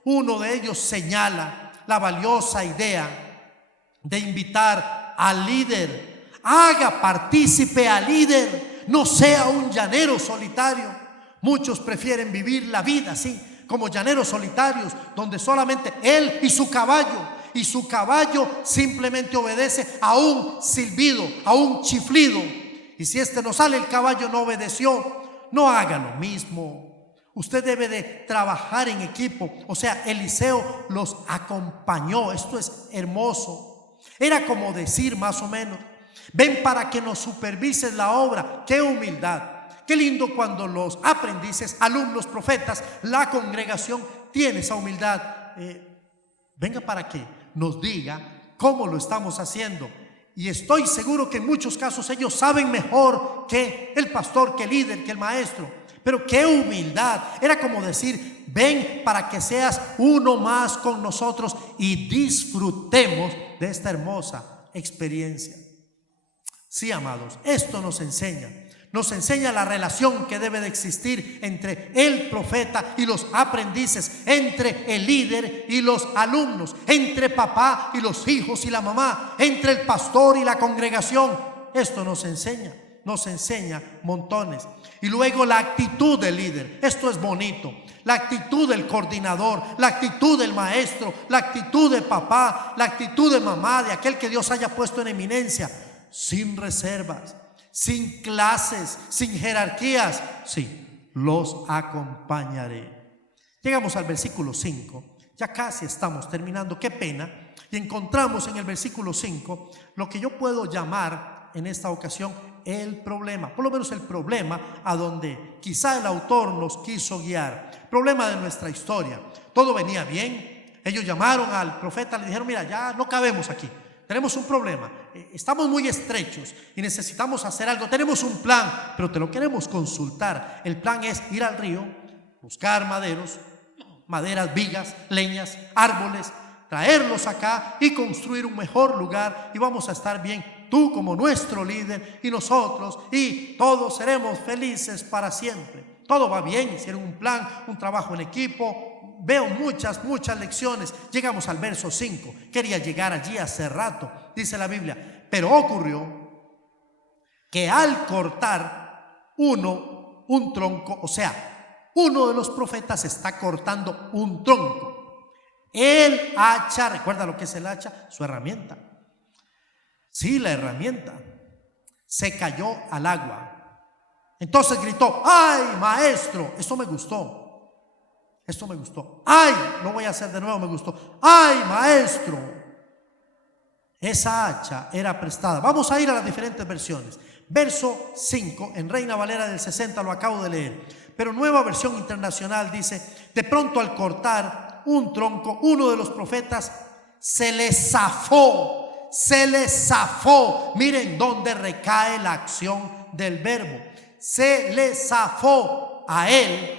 Uno de ellos señala la valiosa idea de invitar al líder. Haga partícipe al líder, no sea un llanero solitario. Muchos prefieren vivir la vida así, como llaneros solitarios, donde solamente él y su caballo simplemente obedece a un silbido, a un chiflido. Y si no sale, el caballo no obedeció. No haga lo mismo. Usted debe de trabajar en equipo. O sea, Eliseo los acompañó. Esto es hermoso. Era como decir más o menos: ven para que nos supervises la obra. Qué humildad, Qué lindo cuando los aprendices, alumnos, profetas, la congregación tiene esa humildad. Venga para que nos diga cómo lo estamos haciendo. Y estoy seguro que en muchos casos ellos saben mejor que el pastor, que el líder, que el maestro. Pero qué humildad. Era como decir: ven para que seas uno más con nosotros y disfrutemos de esta hermosa experiencia. Sí, amados, esto nos enseña la relación que debe de existir entre el profeta y los aprendices, entre el líder y los alumnos, entre papá y los hijos y la mamá, entre el pastor y la congregación. Esto nos enseña montones. Y luego la actitud del líder. Esto es bonito. La actitud del coordinador, la actitud del maestro, la actitud de papá, la actitud de mamá, de aquel que Dios haya puesto en eminencia, sin reservas, sin clases, sin jerarquías. Sí, los acompañaré. Llegamos al versículo 5. Ya casi estamos terminando, qué pena. Y encontramos en el versículo 5 lo que yo puedo llamar en esta ocasión el problema, por lo menos el problema a donde quizá el autor nos quiso guiar. Problema de nuestra historia. Todo venía bien. Ellos llamaron al profeta, le dijeron: mira, ya no cabemos aquí, tenemos un problema, estamos muy estrechos y necesitamos hacer algo, tenemos un plan, pero te lo queremos consultar. El plan es ir al río, buscar maderas, vigas, leñas, árboles, traerlos acá y construir un mejor lugar, y vamos a estar bien, tú como nuestro líder y nosotros, y todos seremos felices para siempre. Todo va bien, hicieron un plan, un trabajo en equipo. Veo muchas lecciones. Llegamos al verso 5. Quería llegar allí hace rato. Dice la Biblia: pero ocurrió que al cortar un tronco, o sea, uno de los profetas está cortando un tronco. El hacha, ¿recuerda lo que es el hacha? Su herramienta. Sí, la herramienta se cayó al agua. Entonces gritó: ¡ay, maestro! Esto me gustó. ¡Ay! Lo voy a hacer de nuevo, me gustó. ¡Ay, maestro! Esa hacha era prestada. Vamos a ir a las diferentes versiones. Verso 5 en Reina Valera del 60 lo acabo de leer, pero Nueva Versión Internacional dice: de pronto al cortar un tronco, uno de los profetas se le zafó. Miren dónde recae la acción del verbo. Se le zafó a él.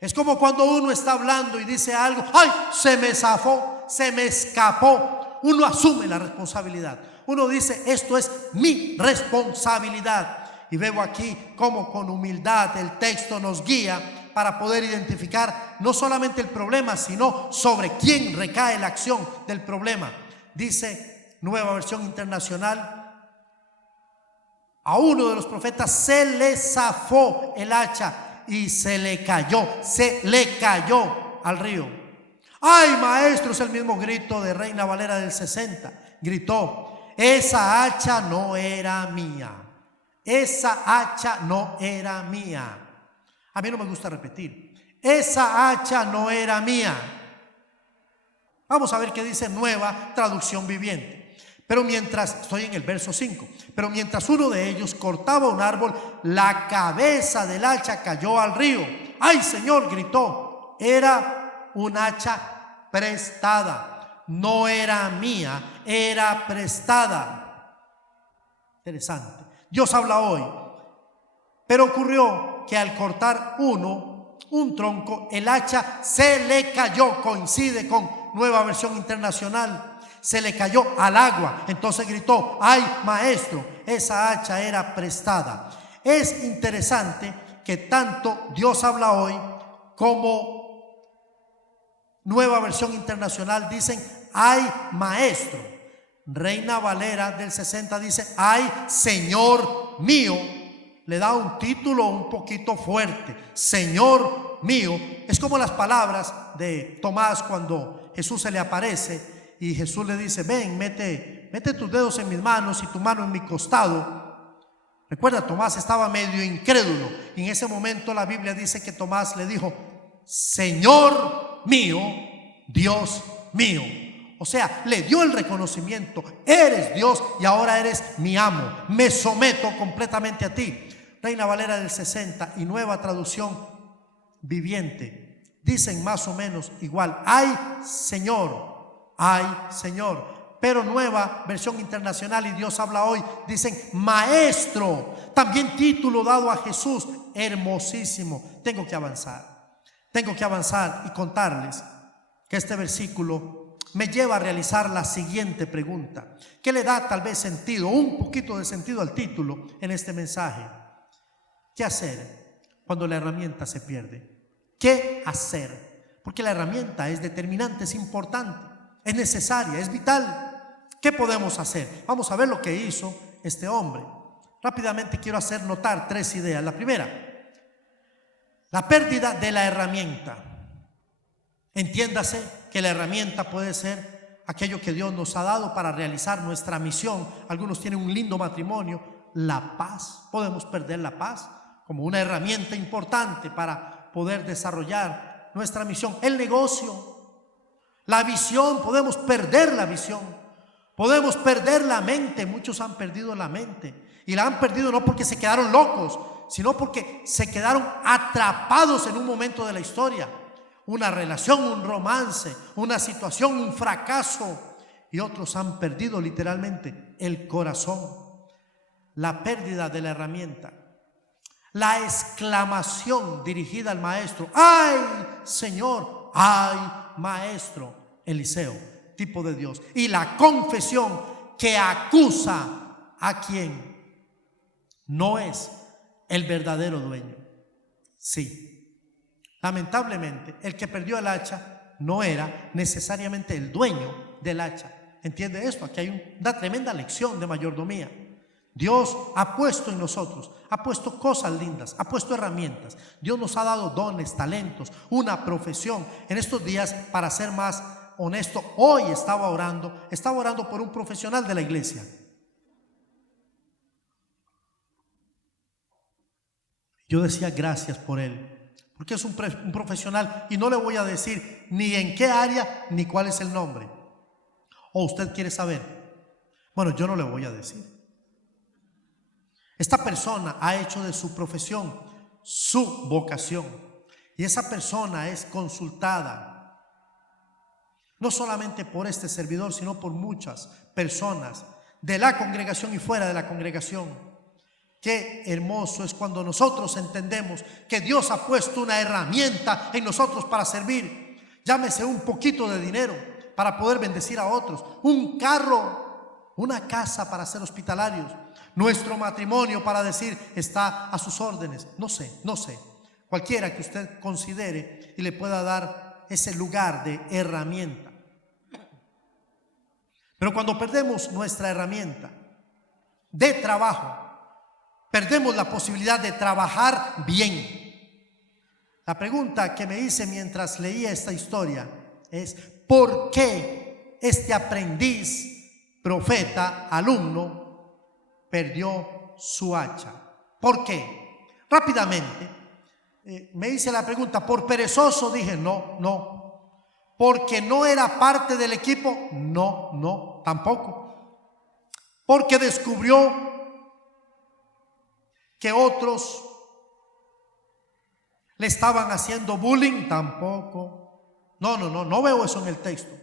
Es como cuando uno está hablando y dice algo: ¡ay! Se me zafó, se me escapó. Uno asume la responsabilidad. Uno dice: esto es mi responsabilidad. Y veo aquí cómo con humildad el texto nos guía para poder identificar no solamente el problema, sino sobre quién recae la acción del problema. Dice Nueva Versión Internacional: a uno de los profetas se le zafó el hacha y se le cayó al río. ¡Ay, maestro! Es el mismo grito de Reina Valera del 60. Gritó: esa hacha no era mía. Esa hacha no era mía. A mí no me gusta repetir. Esa hacha no era mía. Vamos a ver qué dice Nueva Traducción Viviente. Pero mientras, estoy en el verso 5, pero mientras uno de ellos cortaba un árbol, la cabeza del hacha cayó al río. ¡Ay, Señor!, gritó. Era un hacha prestada. No era mía, era prestada. Interesante. Dios habla hoy. Pero ocurrió que al cortar un tronco, el hacha se le cayó. Coincide con Nueva Versión Internacional. Se le cayó al agua. Entonces gritó: ¡ay, maestro! Esa hacha era prestada. Es interesante que tanto Dios habla hoy como Nueva Versión Internacional dicen: ¡ay, maestro! Reina Valera del 60 dice: ¡ay, Señor mío! Le da un título un poquito fuerte: Señor mío. Es como las palabras de Tomás cuando Jesús se le aparece y Jesús le dice: ven, mete tus dedos en mis manos y tu mano en mi costado. Recuerda, Tomás estaba medio incrédulo, y en ese momento la Biblia dice que Tomás le dijo: Señor mío, Dios mío. O sea, le dio el reconocimiento: eres Dios y ahora eres mi amo, me someto completamente a ti. Reina Valera del 60 y Nueva Traducción Viviente dicen más o menos igual: ay Señor, ay Señor. Pero Nueva Versión Internacional y Dios Habla Hoy dicen Maestro. También título dado a Jesús, hermosísimo. Tengo que avanzar y contarles que este versículo me lleva a realizar la siguiente pregunta, que le da tal vez sentido, un poquito de sentido al título en este mensaje. ¿Qué hacer cuando la herramienta se pierde? ¿Qué hacer? Porque la herramienta es determinante, es importante, es necesaria, es vital. ¿Qué podemos hacer? Vamos a ver lo que hizo este hombre. Rápidamente quiero hacer notar 3 ideas. La primera, la pérdida de la herramienta. Entiéndase que la herramienta puede ser aquello que Dios nos ha dado para realizar nuestra misión. Algunos tienen un lindo matrimonio. La paz, podemos perder la paz como una herramienta importante para poder desarrollar nuestra misión. El negocio, la visión, podemos perder la visión. Podemos perder la mente. Muchos han perdido la mente, y la han perdido no porque se quedaron locos, sino porque se quedaron atrapados en un momento de la historia. Una relación, un romance, una situación, un fracaso, y otros han perdido literalmente el corazón. La pérdida de la herramienta, la exclamación dirigida al maestro: ¡ay Señor! ¡Ay Maestro! Eliseo, tipo de Dios. Y la confesión que acusa a quien no es el verdadero dueño. Sí, lamentablemente el que perdió el hacha no era necesariamente el dueño del hacha. ¿Entiende esto? Aquí hay una tremenda lección de mayordomía. Dios ha puesto en nosotros, ha puesto cosas lindas, ha puesto herramientas. Dios nos ha dado dones, talentos, una profesión. En estos días, para ser más honesto, hoy estaba orando por un profesional de la iglesia. Yo decía gracias por él, porque es un profesional, y no le voy a decir ni en qué área ni cuál es el nombre. ¿O usted quiere saber? Bueno, yo no le voy a decir. Esta persona ha hecho de su profesión su vocación, y esa persona es consultada no solamente por este servidor, sino por muchas personas de la congregación y fuera de la congregación. Qué hermoso es cuando nosotros entendemos que Dios ha puesto una herramienta en nosotros para servir. Llámese un poquito de dinero para poder bendecir a otros, un carro, una casa para ser hospitalarios, nuestro matrimonio para decir está a sus órdenes. No sé, cualquiera que usted considere y le pueda dar ese lugar de herramienta. Pero cuando perdemos nuestra herramienta de trabajo, perdemos la posibilidad de trabajar bien. La pregunta que me hice mientras leía esta historia es: ¿por qué este aprendiz, profeta, alumno, perdió su hacha? ¿Por qué? Rápidamente me hice la pregunta. ¿Por perezoso? Dije no. ¿Porque no era parte del equipo? No, tampoco. ¿Porque descubrió que otros le estaban haciendo bullying? Tampoco. No veo eso en el texto.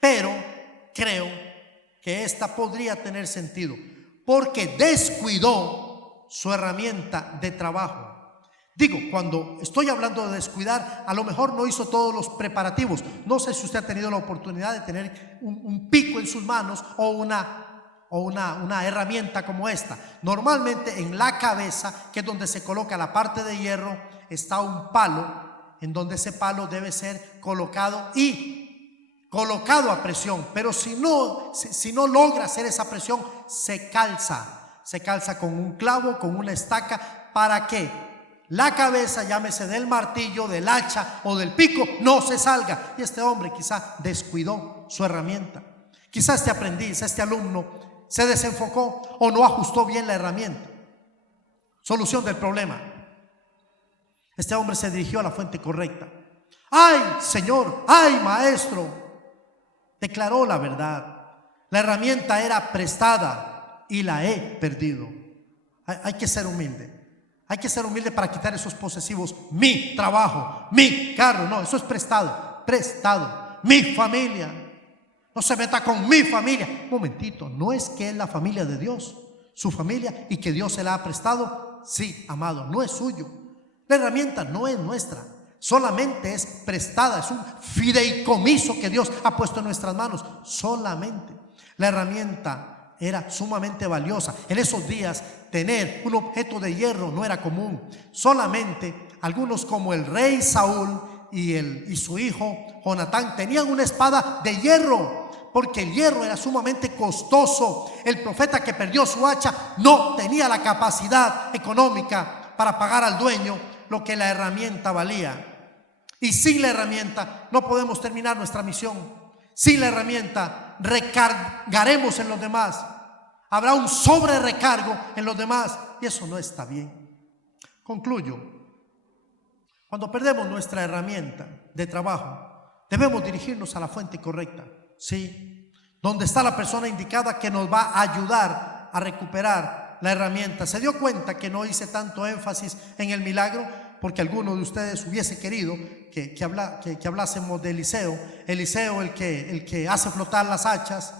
Pero creo que esta podría tener sentido, porque descuidó su herramienta de trabajo. Digo, cuando estoy hablando de descuidar, a lo mejor no hizo todos los preparativos. No sé si usted ha tenido la oportunidad de tener un pico en sus manos o una herramienta como esta. Normalmente en la cabeza, que es donde se coloca la parte de hierro, está un palo, en donde ese palo debe ser colocado a presión. Pero si no logra hacer esa presión, se calza con un clavo, con una estaca, para que la cabeza, llámese del martillo, del hacha o del pico, no se salga. Y este hombre quizá descuidó su herramienta. Quizá este aprendiz, este alumno, se desenfocó o no ajustó bien la herramienta. Solución del problema: este hombre se dirigió a la fuente correcta. ¡Ay, Señor! ¡Ay, Maestro! Declaró la verdad. La herramienta era prestada y la he perdido. Hay que ser humilde. Hay que ser humilde para quitar esos posesivos. Mi trabajo, mi carro, no, eso es prestado, prestado. Mi familia, no se meta con mi familia. Un momentito, no es que es la familia de Dios, su familia, y que Dios se la ha prestado. Sí, amado, no es suyo. La herramienta no es nuestra, solamente es prestada, es un fideicomiso que Dios ha puesto en nuestras manos, solamente. La herramienta era sumamente valiosa. En esos días tener un objeto de hierro no era común. Solamente algunos, como el rey Saúl y su hijo Jonatán, tenían una espada de hierro, porque el hierro era sumamente costoso. El profeta que perdió su hacha no tenía la capacidad económica para pagar al dueño lo que la herramienta valía. Y sin la herramienta no podemos terminar nuestra misión. Sin la herramienta recargaremos en los demás. Habrá un sobre recargo en los demás, y eso no está bien. Concluyo. Cuando perdemos nuestra herramienta de trabajo, debemos dirigirnos a la fuente correcta, ¿sí? Donde está la persona indicada que nos va a ayudar a recuperar la herramienta. ¿Se dio cuenta que no hice tanto énfasis en el milagro? Porque alguno de ustedes hubiese querido que hablásemos de Eliseo. Eliseo, el que hace flotar las hachas.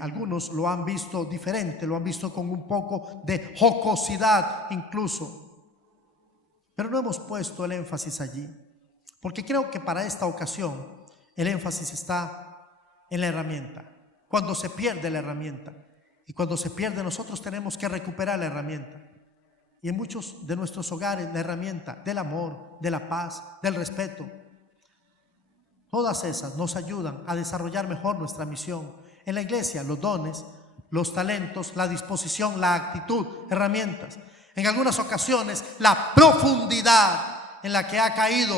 Algunos lo han visto diferente, lo han visto con un poco de jocosidad incluso. Pero no hemos puesto el énfasis allí, porque creo que para esta ocasión el énfasis está en la herramienta. Cuando se pierde la herramienta, y cuando se pierde, nosotros tenemos que recuperar la herramienta. Y en muchos de nuestros hogares, la herramienta del amor, de la paz, del respeto, todas esas nos ayudan a desarrollar mejor nuestra misión. En la iglesia, los dones, los talentos, la disposición, la actitud, herramientas. En algunas ocasiones, la profundidad en la que ha caído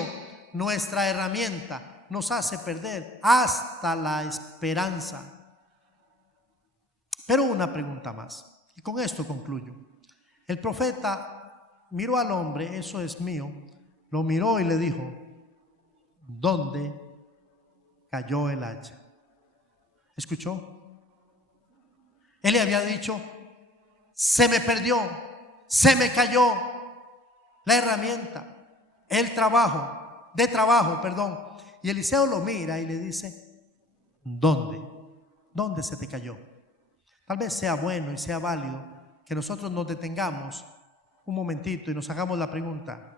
nuestra herramienta nos hace perder hasta la esperanza. Pero una pregunta más, y con esto concluyo. El profeta miró al hombre, eso es mío, lo miró y le dijo, ¿dónde cayó el hacha? ¿Escuchó? Él le había dicho, se me perdió, se me cayó la herramienta, el trabajo, Y Eliseo lo mira y le dice, ¿dónde? ¿Dónde se te cayó? Tal vez sea bueno y sea válido que nosotros nos detengamos un momentito y nos hagamos la pregunta: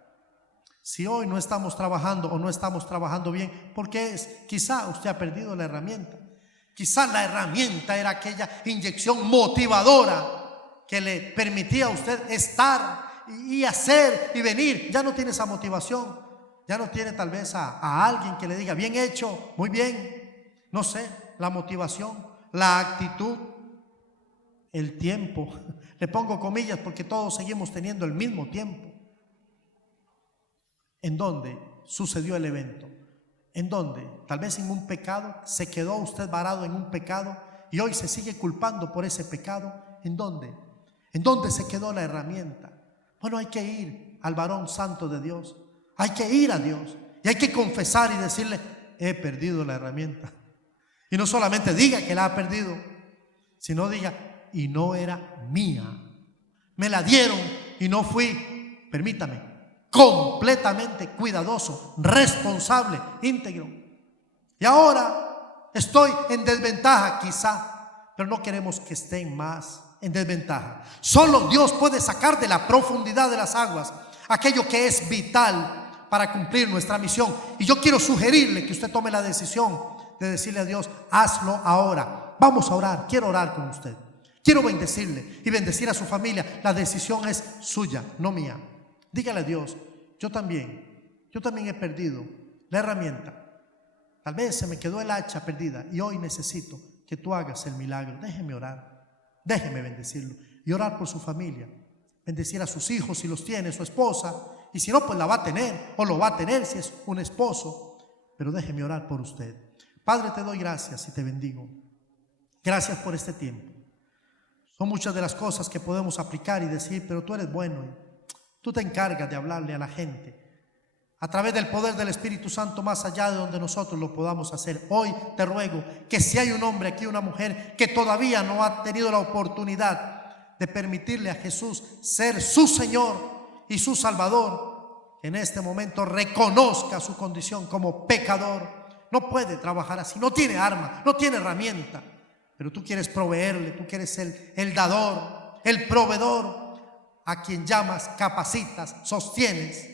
si hoy no estamos trabajando o no estamos trabajando bien, ¿por qué es? Quizá usted ha perdido la herramienta. Quizá la herramienta era aquella inyección motivadora que le permitía a usted estar y hacer y venir. Ya no tiene esa motivación. Ya no tiene tal vez a alguien que le diga, bien hecho, muy bien. No sé, la motivación, la actitud, el tiempo. Le pongo comillas porque todos seguimos teniendo el mismo tiempo. ¿En dónde sucedió el evento? ¿En dónde? Tal vez en un pecado. ¿Se quedó usted varado en un pecado y hoy se sigue culpando por ese pecado? ¿En dónde? ¿En dónde se quedó la herramienta? Bueno, hay que ir al varón santo de Dios. Hay que ir a Dios y hay que confesar y decirle, he perdido la herramienta. Y no solamente diga que la ha perdido, sino diga, y no era mía. Me la dieron y no fui, permítame, completamente cuidadoso, responsable, íntegro. Y ahora estoy en desventaja quizá, pero no queremos que estén más en desventaja. Solo Dios puede sacar de la profundidad de las aguas aquello que es vital para cumplir nuestra misión. Y yo quiero sugerirle que usted tome la decisión de decirle a Dios, hazlo ahora. Vamos a orar, quiero orar con usted. Quiero bendecirle y bendecir a su familia. La decisión es suya, no mía. Dígale a Dios, yo también he perdido la herramienta. Tal vez se me quedó el hacha perdida y hoy necesito que tú hagas el milagro. Déjeme orar, déjeme bendecirlo y orar por su familia. Bendecir a sus hijos si los tiene, su esposa, y si no, pues la va a tener o lo va a tener si es un esposo. Pero déjeme orar por usted. Padre, te doy gracias y te bendigo. Gracias por este tiempo. Son muchas de las cosas que podemos aplicar y decir, pero tú eres bueno y tú te encargas de hablarle a la gente a través del poder del Espíritu Santo, más allá de donde nosotros lo podamos hacer. Hoy te ruego que si hay un hombre aquí, una mujer que todavía no ha tenido la oportunidad de permitirle a Jesús ser su Señor y su Salvador, en este momento reconozca su condición como pecador. No puede trabajar así, no tiene arma, no tiene herramienta, pero tú quieres proveerle, tú quieres ser el dador, el proveedor, a quien llamas, capacitas, sostienes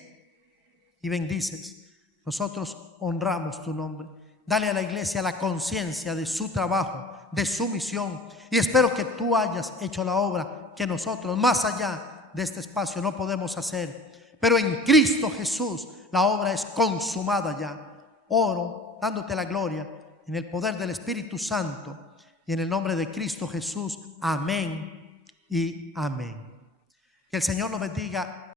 y bendices. Nosotros honramos tu nombre. Dale a la iglesia la conciencia de su trabajo, de su misión, y espero que tú hayas hecho la obra que nosotros, más allá de este espacio, no podemos hacer. Pero en Cristo Jesús la obra es consumada ya. Oro dándote la gloria en el poder del Espíritu Santo y en el nombre de Cristo Jesús. Amén y amén. Que el Señor nos bendiga